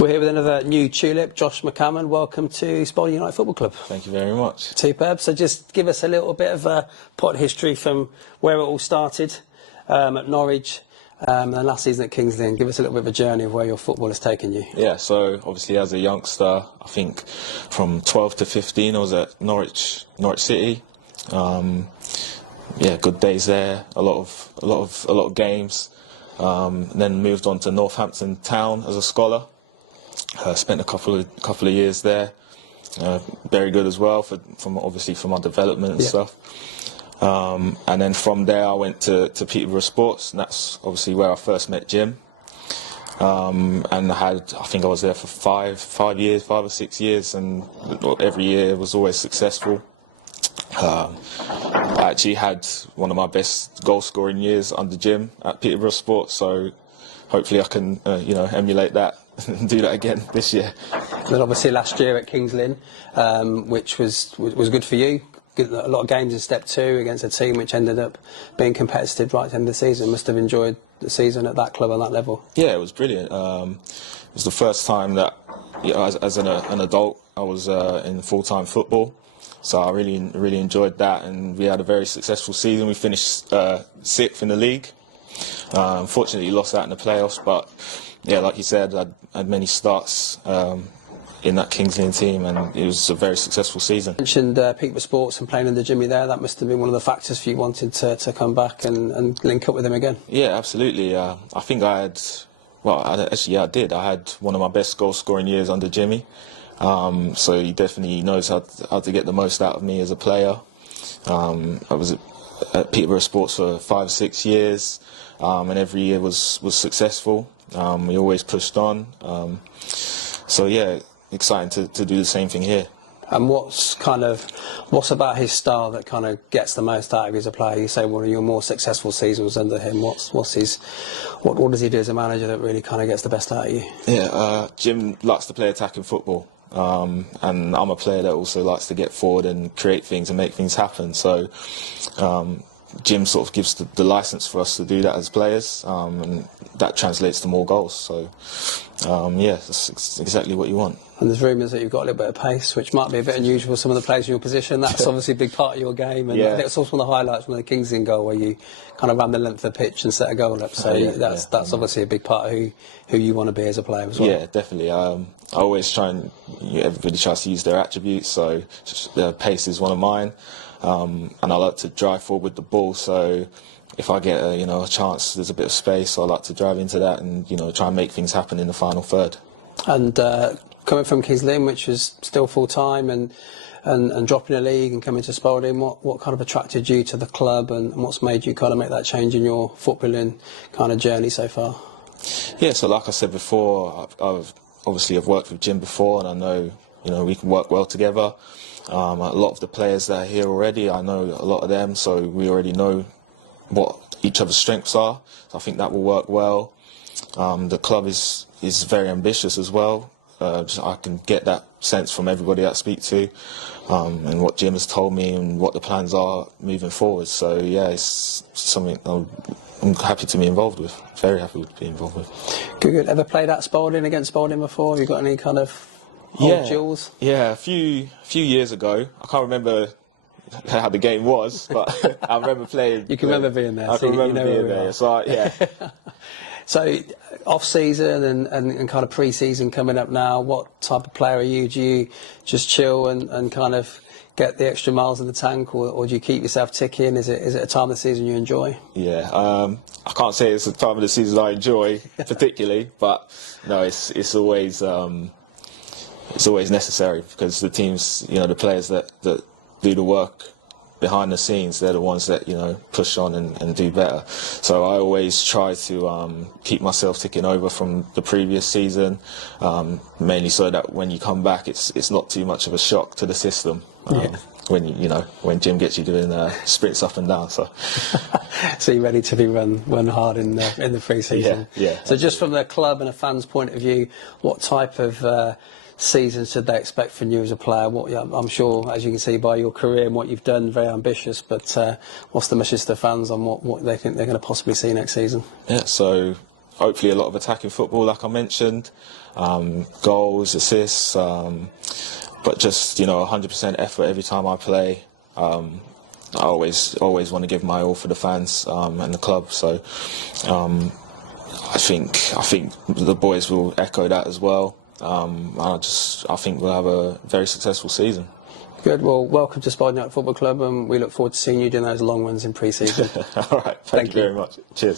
We're here with another new tulip, Josh McCammon. Welcome to Spalding United Football Club. Thank you very much. Superb. So just give us a little bit of a pot history from where it all started at Norwich and then last season at Kingsley, and give us a little bit of a journey of where your football has taken you. Yeah, so obviously as a youngster, I think from 12 to 15 I was at Norwich City. Yeah, good days there, a lot of games. Then moved on to Northampton Town as a scholar. Spent a couple of years there. Very good as well from my development and stuff. And then from there I went to 𝗣𝗂𝗪 Sports, and that's obviously where I first met Jim. And I think I was there for 5 or 6 years, and every year was always successful. I actually had one of my best goal scoring years under Jim at 𝗣𝗂𝗪 Sports, so hopefully I can emulate that and do that again this year. Then obviously last year at Kingsley, which was good for you. A lot of games in Step 2 against a team which ended up being competitive right at the end of the season. Must have enjoyed the season at that club on that level. Yeah, it was brilliant. It was the first time that, as an adult, I was in full-time football. So I really enjoyed that, and we had a very successful season. We finished 6th in the league. Unfortunately, lost out in the playoffs, but yeah, like you said, I had many starts in that Kingsley team, and it was a very successsul season. You mentioned 𝗣𝗂𝗪 Sports and playing under Jimmy there. That must have been one of the factors for you wanting to come back and link up with him again. Yeah, absolutely. I think I did. I had one of my best goal-scoring years under Jimmy. So he definitely knows how to get the most out of me as a player. I was at 𝗣𝗂𝗪 Sports for 5 or 6 years, and every year was successful. We always pushed on. So yeah, exciting to do the same thing here. And what's about his style that kind of gets the most out of you as a player? You say one of your more successful seasons under him. What does he do as a manager that really kind of gets the best out of you? Yeah, Jim likes to play attacking football. And I'm a player that also likes to get forward and create things and make things happen. So Jim sort of gives the license for us to do that as players, and that translates to more goals. So yeah, that's exactly what you want. And there's rumours that you've got a little bit of pace, which might be a bit unusual for some of the players in your position. That's obviously a big part of your game, and yeah. I think it's also one of the highlights from the Kingsley goal, where you kind of ran the length of the pitch and set a goal up. So that's obviously a big part of who you want to be as a player as well. Yeah, definitely. I always try and everybody tries to use their attributes. So pace is one of mine, and I like to drive forward with the ball. So if I get a chance, there's a bit of space, I like to drive into that and try and make things happen in the final third. And coming from Kingsley, which was still full time, and dropping a league and coming to Spalding, what kind of attracted you to the club, and what's made you kind of make that change in your footballing kind of journey so far? Yeah, so like I said before, I've worked with Jim before, and I know we can work well together. A lot of the players that are here already, I know a lot of them, so we already know what each other's strengths are. So I think that will work well. The club is very ambitious as well. I can get that sense from everybody I speak to, and what Jim has told me and what the plans are moving forward. So yeah, it's something I'm happy to be involved with. Very happy to be involved with. Good. Ever played at Spalding, against Spalding before? Have you got any kind of old duels? Yeah, a few years ago. I can't remember how the game was, but I remember playing. You can remember being there. I can remember being there. So yeah. So off-season and kind of pre-season coming up now, what type of player are you? Do you just chill and kind of get the extra miles in the tank, or do you keep yourself ticking? Is it a time of the season you enjoy? Yeah, I can't say it's a time of the season I enjoy particularly, but no, it's always necessary, because the teams, the players that do the work behind the scenes, they're the ones that push on and do better. So I always try to keep myself ticking over from the previous season, mainly so that when you come back, it's not too much of a shock to the system. When Jim gets you doing sprints up and down. So you're ready to be run hard in the pre-season. Yeah. So just from the club and a fan's point of view, what type of season should they expect from you as a player? I'm sure, as you can see by your career and what you've done, very ambitious, but what's the message to the fans on what they think they're going to possibly see next season? Yeah, so hopefully a lot of attacking football, like I mentioned, goals, assists, but just 100% effort every time I play. I always want to give my all for the fans and the club. So I think the boys will echo that as well. I think we'll have a very successful season. Good. Well, welcome to Spalding Football Club, and we look forward to seeing you doing those long ones in pre-season. All right. Thank you very much. Cheers.